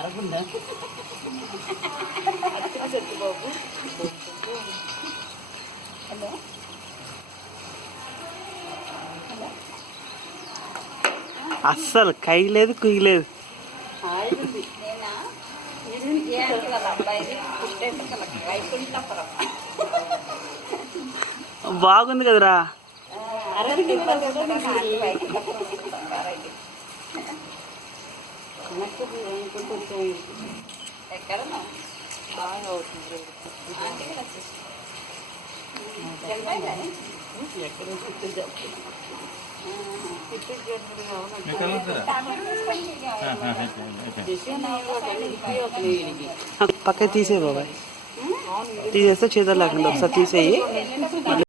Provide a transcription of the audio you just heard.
అరగుండా చెట్టు బాబు. హలో అస్సలు కై లేదు కుయ్యి లేదు. బాగుంది కదరా. ఎక్కడ బాగా అవుతుంది. పక్క తీసే బాబాయ్, తీసేస్తే చేతులు లేకుండా ఒకసారి తీసేయి.